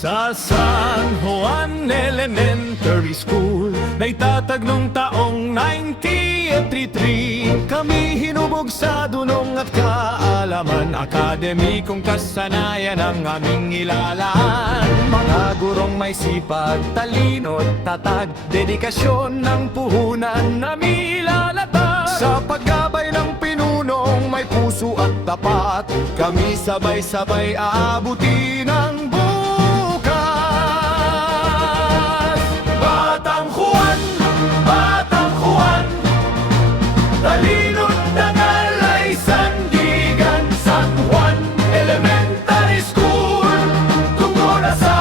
Sa San Juan Elementary School naitatag nung taong 1983. Kami hinubog sa dunong at kaalaman, akademikong kasanayan ang aming ilalaan. Mga gurong may sipag, talino at tatag, dedikasyon ng puhunan na milalatag. Sa paggabay ng pinunong may puso at tapat, kami sabay-sabay aabutin ang bukas. Batang Juan, Batang Juan, talino't dangal ay sandigan. San Juan Elementary School, tungo na sa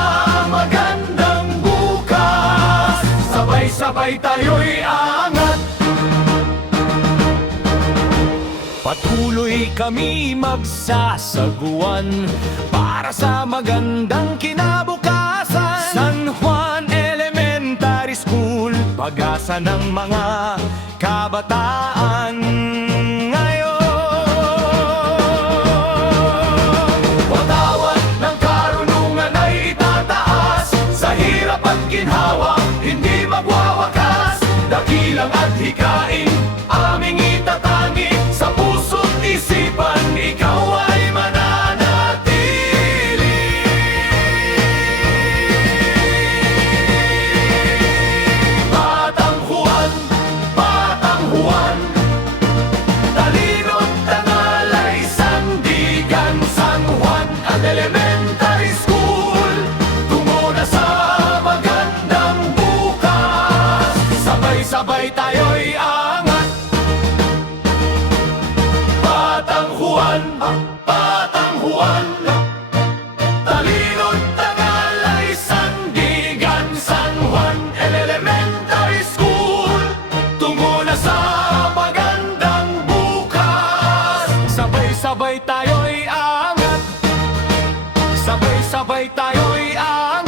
magandang bukas. Sabay-sabay tayo'y aangat, patuloy kami magsasaguan para sa magandang kinabukasan. San Juan Elementary School, pag-asa ng mga kabataan ngayon. Watawat ng karunungan ay itataas, sa hirap at ginhawa hindi magwawakas. Dakilang at hikain aming itatangi, sa puso't isipan ikaw ay mananatili. Batang Juan, Batang Juan, talino't dangal ay sandigan. San Juan at Elementary School, tungo na sa magandang bukas. Sabay-sabay tayo'y angat. Batang Juan, Batang Juan, talino't dangal ay sandigan. San Juan Elementary School, tungo na sa magandang bukas. Sabay-sabay tayo'y angat, sabay-sabay tayo'y angat.